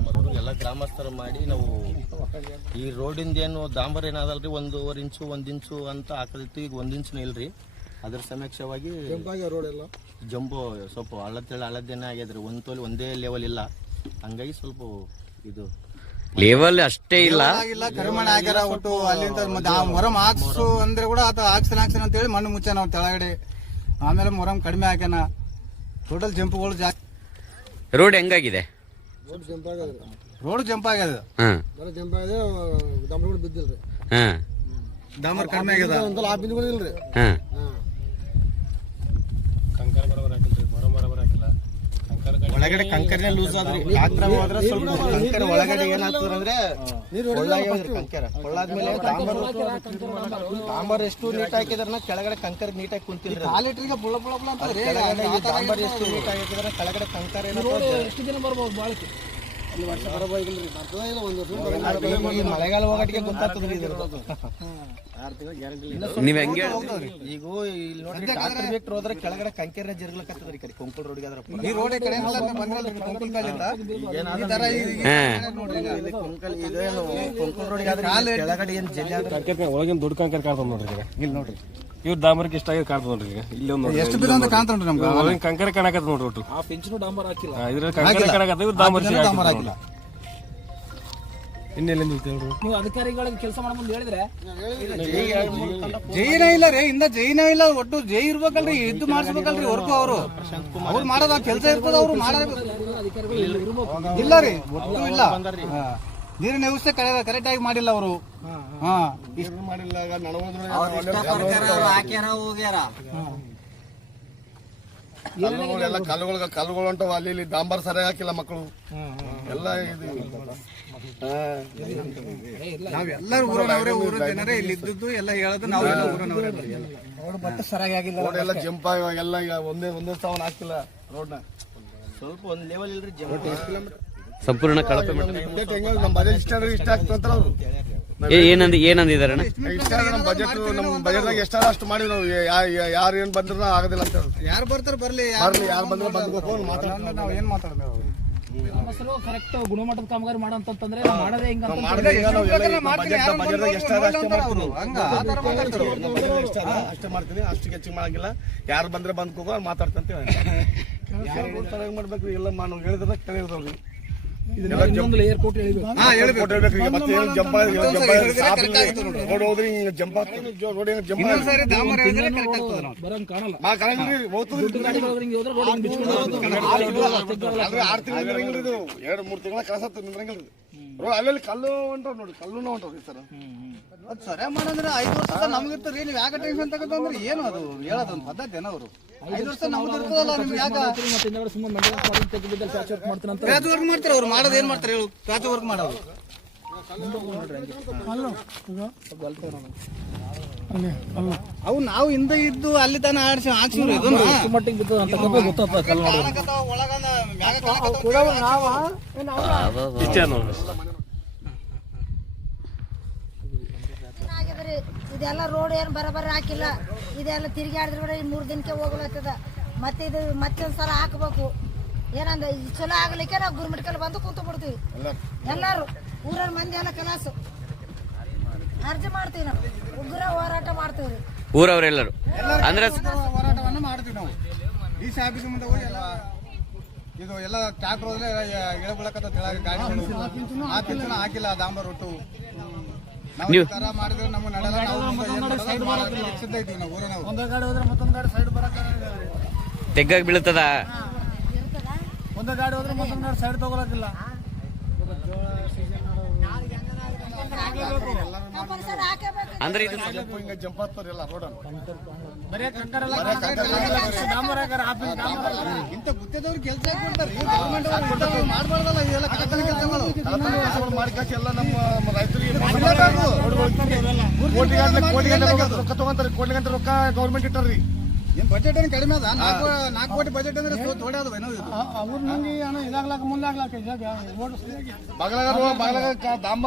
ಡಾಂಬರ್ ಎಲ್ಲ ಗ್ರಾಮಸ್ಥರು ಮಾಡಿ ನಾವು ಈ ರೋಡಿಂದೇನು ಡಾಂಬರ್ ಏನಾದಲ್ರಿ 1.5 ಇಂಚು 1 ಇಂಚು ಅಂತ ಹಾಕದಿತ್ತು. ಈಗ 1 ಇಂಚು ಇಲ್ರಿ. ಅದ್ರ ಸಮೀಕ್ಷವಾಗಿ ರೋಡ್ ಎಲ್ಲ ಜಂಬು ಸ್ವಲ್ಪ ಹಳದ್ದೇನೆ ಆಗ್ಯದ್ರಿ. ಒಂದೇ ಲೆವೆಲ್ ಇಲ್ಲ, ಹಂಗಾಗಿ ಸ್ವಲ್ಪ ಇದು ಲೆವೆಲ್ ಅಷ್ಟೇ ಇಲ್ಲ. ಕರಿಮಣ್ಣ ಹಾಕ್ಯಾರ ಒಟ್ಟು ಅಲ್ಲಿಂದ ಮೊರಂ ಹಾಕ್ಸು ಅಂದ್ರೆ ಕೂಡ ಆತ ಹಾಕ್ಸ್ತಾನೆ ಅಂತ ಹೇಳಿ ಮಣ್ಣು ಮುಚ್ಚ ನಾವು ತೆಳಗಡೆ. ಆಮೇಲೆ ಮೊರಂ ಕಡಿಮೆ ಹಾಕ್ಯಾನ. ಟೋಟಲ್ ಜಂಪ್ಗಳು ಜಾಸ್ತಿ. ರೋಡ್ ಹೆಂಗಾಗಿದೆ? ರೋಡ್ ಜಂಪ್ ಆಗ್ಯದ. ಜಂಪ್ ಆಗಿದೆ. ಡಾಂಬರ್ ಬಿದ್ದಿಲ್ರಿ. ಡಾಂಬರ್ ಕಡಿಮೆ ಆಗ್ಯದ. ಆ ಬಿಂದುಗಳು ಇಲ್ರಿ. ಕಂಕರ ಬರೋಬರ್ ಹಾಕಿಲ್ರಿ. ಮೊರಂ ಬರೋಬರ್ ಹಾಕಿಲ್ಲ. ಒಳಗಡೆ ಕಂಕರನೇ ಲೂಸ್ ಆದ್ರಿ. ಟ್ರಾಕ್ಟರ್ ಹೋದ್ರೆ ಸ್ವಲ್ಪ ಕಂಕರ ಒಳಗಡೆ ಏನಾಗ್ತದ್ರ ಅಂದ್ರೆ ಕಂಕರ ಕೊಳ್ಳಾದ್ಮೇಲೆ ಡಾಂಬರ್ ಎಷ್ಟು ನೀಟ್ ಹಾಕಿದ್ರನ ಕೆಳಗಡೆ ಕಂಕರ ನೀಟಾಗಿ ಕುಂತಿಲ್ರಿ. ಕಾಲಿಟ್ರಿಗೆ ಬುಳ ಬುಳ ಬುಳ ಅಂತಂದ್ರೆ ಡಾಂಬರ್ ಎಷ್ಟು ನೀಟ್ ಹಾಕಿದ್ರ ಕೆಳಗಡೆ ಕಂಕರ ಎಷ್ಟು ದಿನ ಬರ್ಬೋದು ಬಾಳಕ್ಕೆ? ಅಲ್ಲಿ ವರ್ಷ ಬರಬಹುದಿಲ್ರಿ. ಬರ್ತದ ಇಲ್ಲ ಒಂದು ಮಳೆಗಾಲ ಹೋಗಟ್ಟಿಗೆ ಗೊತ್ತಾಗ್ತದ್ರಿ. ಇದ್ರ 6 ತಿಂಗಳ ಗ್ಯಾರಂಟಿ. ನೀವ್ ಹೆಂಗೆ ಈಗ ಇಲ್ಲಿ ನೋಡ್ರಿ ಟ್ರಾಕ್ಟರ್ ಬಿಟ್ಟು ಹೋದ್ರೆ ಕೆಳಗಡೆ ಕಂಕರನೇ ಜರ್ಗ್ಲಕತ್ತದ್ರಿ. ಕಡೆ ಕೊಂಕಲ್ ರೋಡ್ಗೆ ಅದ್ರ ಈ ರೋಡ್ ಕಡೆ ಬಂದ್ರಲ್ರಿ ಕೊಂಕಲ್ ಕಾಲಿಂದ ಈ ತರ ನೋಡ್ರಿ ಇಲ್ಲಿ ಕೊಂಕಲ್ ಇದೇನು ಕೊಂಕಲ್ ರೋಡ್ಗೆ ಆದ್ರೆ ಕೆಳಗಡೆ ಏನ್ ಜಲ್ಲಿ ಆದ್ರೆ ಒಳಗಿನ ದೊಡ್ಡ ಕಂಕರ್ ಕಾಣ್ತದ ನೋಡ್ರಿ. ಇಲ್ಲಿ ನೋಡ್ರಿ ಇವ್ರ ಡಾಂಬರ್ಗೆ ಇಷ್ಟ ಆಗಿ ಕಾಣ್ತದ ನೋಡ್ರಿ. ಇಲ್ಲಿ ಒಂದು ಎಷ್ಟು ಬಿದ್ದು ಅಂತ ಕಾಣ್ತ ನೋಡ್ರಿ ನಮ್ಗೆ. ಒಳಗಿನ ಕಂಕರ ಕಾಣಕತ್ತ ನೋಡ್ರಿ. ಒಟ್ಟು ಆ ಪೆಂಚನು ಡಾಂಬರ್ ಹಾಕಿಲ್ಲ. ಇದ್ರ ಕಂಕರ ಕಾಣಕತ್ತ. ಇವ್ರ ಡಾಂಬರ್ ಹಾಕಿಲ್ಲ. ಇನ್ನೆಲ್ಲಿಂದ ಹೇಳ್ರಿ ನೀವು ಅಧಿಕಾರಿಗಳಿಗೆ ಕೆಲಸ ಮಾಡಬಹುದು ಹೇಳಿದ್ರೆ ಜೈನ ಇಲ್ಲ ರೀ. ಇಂದ ಜೈನ ಇಲ್ಲ. ಒಟ್ಟು ಜೈ ಇರ್ಬೇಕಲ್ರಿ. ಇದ್ದು ಮಾಡಿಸ್ಬೇಕಲ್ರಿ ವರ್ಕು. ಅವ್ರು ಮಾಡೋದ ಕೆಲಸ ಇರ್ತದ. ಅವ್ರು ಮಾಡೋದು ಇಲ್ಲ ರೀ. ಒಟ್ಟು ಇಲ್ಲ. ನೀರಿನ ವ್ಯವಸ್ಥೆ ಕರೆಕ್ಟ್ ಆಗಿ ಮಾಡಿಲ್ಲ ಅವರು. ಮಾಡಿಲ್ಲ. ಎಲ್ಲ ಕಲ್ಲುಗಳು ಹೊಂಟವ. ಅಲ್ಲಿ ಇಲ್ಲಿ ಡಾಂಬರ್ ಸರಿಯಾಗಿ ಹಾಕಿಲ್ಲ ಮಕ್ಕಳು ಎಲ್ಲ. ನಾವೆಲ್ಲರೂ ಊರನವರೇ. ಊರ ಜನರೇ ಇಲ್ಲಿ ಇದ್ದದ್ದು ಎಲ್ಲ ಹೇಳೋದು ನಾವು ಊರನವರೇ. ಮತ್ತೆ ಸರಿಯಾಗಿ ಆಗಿಲ್ಲ. ರೋಡ್ ಎಲ್ಲ ಜಂಪ್ ಎಲ್ಲ ಈಗ ಒಂದೇ ಸ್ಥಾನ ಹಾಕಿಲ್ಲ. ರೋಡ್ನ ಸ್ವಲ್ಪ ಒಂದ್ ಲೆವೆಲ್ ಇಲ್ರಿ. ಜಂಪ್ ಸಂಪೂರ್ಣ ಕಳಪೆ ನಮ್ಮ ಬಜೆಟ್ ಇಷ್ಟ ಅಂದ್ರೆ ಇಷ್ಟ ಆಗ್ತಂತಾರ ಅವ್ರು. ಏನಂದಿದಾರ? ಇಷ್ಟ ಆದ್ರೆ ನಮ್ಮ ಬಜೆಟ್ನಾಗ ಎಷ್ಟಾರ ಅಷ್ಟು ಮಾಡಿ ನಾವು ಯಾರು ಏನ್ ಬಂದ್ರು ಆಗೋದಿಲ್ಲ ಅಂತ. ಯಾರು ಬರ್ತಾರ ಬರ್ಲಿ. ಯಾರು ಬಂದ್ರೆ ಬಂದ್ಬೇಕು ಮಾತಾಡೋಣ. ನಾವು ಏನ್ ಮಾತಾಡೋದು? ಕರೆಕ್ಟ್ ಗುಣಮಟ್ಟದ ಕಾಮಗಾರಿ ಮಾಡಂತಂದ್ರೆ ಮಾಡೋದೇ ಹಿಂಗ ಅಷ್ಟೇ ಮಾಡ್ತೀನಿ. ಅಷ್ಟು ಹೆಚ್ಚಿಗೆ ಮಾಡಂಗಿಲ್ಲ. ಯಾರು ಬಂದ್ರೆ ಬಂದ್ಕೋಗೋ ಮಾತಾಡ್ತಂತ ಮಾಡ್ಬೇಕ್ರಿ. ಎಲ್ಲ ನಾವು ಹೇಳಿದ್ರೆ ಕೇಳಿರ್ದವ್ರಿ. ಏರ್ಪೋರ್ಟ್ ಬರಂಗ್ ಕಾಣಲ್ಲ. 2-3 ತಿಂಗಳ ಕೆಲಸ ನಿಂದ್ರಂಗಿಲ್ರಿ. ಅಲ್ಲೆಲ್ಲಿ ಕಲ್ಲು ಹೊಂಟವ್ ನೋಡಿ. ಕಲ್ಲುನ ಹೊಂಟವ್ರಿ ಸರ್. ಅದು ಸರಿ ಮಾಡಂದ್ರೆ 5 ವರ್ಷ ನಮ್ಗಿರ್ತಾರ. ನೀವು ಯಾಕೆ ಟೆನ್ಷನ್ ತಗೋದ್ರೆ ಏನು ಅದು ಹೇಳೋದೊಂದು ಪದ್ಧತಿ ಏನೋ. ಅವರು 5 ವರ್ಷ ನಮ್ದು ಇರ್ತದಲ್ಲ. ನಿಮ್ಗೆ ಯಾಕೆ ಪ್ಯಾಚ್ ವರ್ಕ್ ಮಾಡ್ತಾರೆ ಅವ್ರು? ಮಾಡೋದು ಏನ್ ಮಾಡ್ತಾರೆ ಹೇಳು? ಪ್ಯಾಚ್ ವರ್ಕ್ ಮಾಡೋರು. ಅವು ನಾವು ಹಿಂದೆ ಇದ್ದು ಅಲ್ಲಿ ತಾನ ಆಡ್ಸಿ ಹಾಕ್ಸಿವ್ರಿ. ಮಟ್ಟಿಗೆ ಬಿತ್ತದ ಅಂತ ಗೊತ್ತಾಗ್ತದೆ. ಕಲ್ಲು ಇಷ್ಟ ನೋಡ್ರಿ. ಇದೆಲ್ಲ ರೋಡ್ ಏನು ಬರಬರ ಹಾಕಿಲ್ಲ. ಇದೆಲ್ಲ ತಿರುಗಾಡಿದ್ರೆ 3 ದಿನಕ್ಕೆ ಹೋಗ್ಲತ್ತದ. ಮತ್ತೆ ಇದು ಮತ್ತೊಂದ್ಸಲ ಹಾಕ್ಬೇಕು. ಏನಂದ ಚಲೋ ಆಗ್ಲಿಕ್ಕೆ ನಾವು ಗುರುಮಿಟ್ಕಲ್ಲಿ ಬಂದು ಕೂತು ಬಿಡ್ತೀವಿ. ಎಲ್ಲಾರು ಊರ ಮಂದಿ ಎಲ್ಲ ಕೆಲಸ ಅರ್ಜಿ ಮಾಡ್ತೀವಿ. ನಾವು ಉಗ್ರ ಹೋರಾಟ ಮಾಡ್ತೀವಿ. ಊರವರೆಲ್ಲರೂ ಅಂದ್ರೆ ಹೋರಾಟವನ್ನು ಮಾಡ್ತೀವಿ ನಾವು. ಡಿ ಸಿ ಆಫೀಸ್ ಮುಂದೆ ಹೋಗಿ ಎಲ್ಲ ಇದು ಎಲ್ಲ ಟ್ರಾಕ್ಟರ್ ಹೋದ್ರೆ ಇಳಬಳಕತ್ತ ಗಾಡಿಗಳು. ಆ ಪಿಂಚನ ಹಾಕಿಲ್ಲ. ಡಾಂಬರ್ ಒಟ್ಟು ನಾವು ತರ ಮಾಡಿದ್ರೆ ನಮ್ಮ ನಡೆಲ್ಲ. ನಾವು ಸಿದ್ಧ ಇದ್ದೀವಿ. ನಾವು ಊರನವರು ಒಂದೇ ಗಾಡಿ ಹೋದ್ರೆ ಮತ್ತೊಂದು ಗಾಡಿ ಸೈಡ್ ಬರಕ್ಕೆ ತೆಗ್ಗಾಗ್ ಬೀಳ್ತದ. ಒಂದೇ ಗಾಡಿ ಹೋದ್ರೆ ಮತ್ತೊಂದು ಗಾಡಿ ಸೈಡ್ ತಗೊಳಕಿಲ್ಲ. ಅಂದ್ರೆ ಇದು ಹಿಂಗ ಜಂಪ್ ಆಗ್ತಾರ ಎಲ್ಲ ರೋಡ್. ಇಂಥ ಗುತ್ತೇದವ್ರು ಕೆಲಸ ಕೊಡ್ತಾರೆ. ಮಾಡ್ಬಾರ್ದಲ್ಲ ಇದೆಲ್ಲ ಕೆಲಸಗಳು. ಮಾಡ್ಕಾಸಿ ಎಲ್ಲ ನಮ್ಮ ರೈತರಿಗೆ ರೊಕ್ಕ ತಗೊಂತಾರೆ. ಕೋಟಿ ಗಂಟೆ ರೊಕ್ಕ ಗೌರ್ಮೆಂಟ್ ಇಟ್ಟಾರ್ರಿ. ಏನ್ ಬಜೆಟ್ ಏನು ಕಡಿಮೆ ಅದ? 4 ಕೋಟಿ ಬಜೆಟ್ ಅಂದ್ರೆ ಥೋಡೆ ಅದ ಏನೋ. ಅವ್ರ ಮಂದಿ ಇದಾಗ್ಲಾಕ ಮುಂದಾಗ್ಲಾಕ ಬಾಗ್ಲಾಗ ದಾಂಬ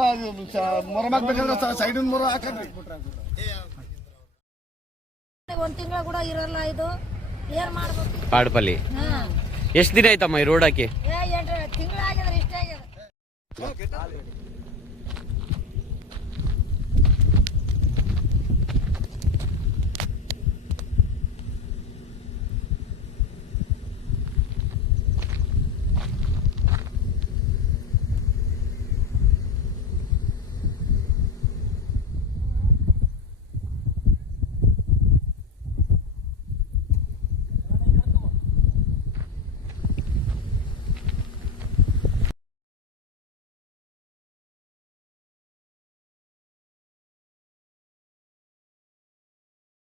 ಮೊರಂ ಹಾಕ್ಬೇಕಂದ್ರೆ ಸೈಡಿನ ಮೊರ ಹಾಕಿ 1 ತಿಂಗಳ ಕೂಡ ಇರಲ್ಲ. ಇದು ಏನ್ ಮಾಡ್ಬೇಕು? ಪಾಡ್ಪಲ್ಲಿ ಎಷ್ಟು ದಿನ ಆಯ್ತಮ್ಮ ಈ ರೋಡ್ ಹಾಕಿ? 8 ತಿಂಗಳಾಗಿದೆ. ಓಕೆ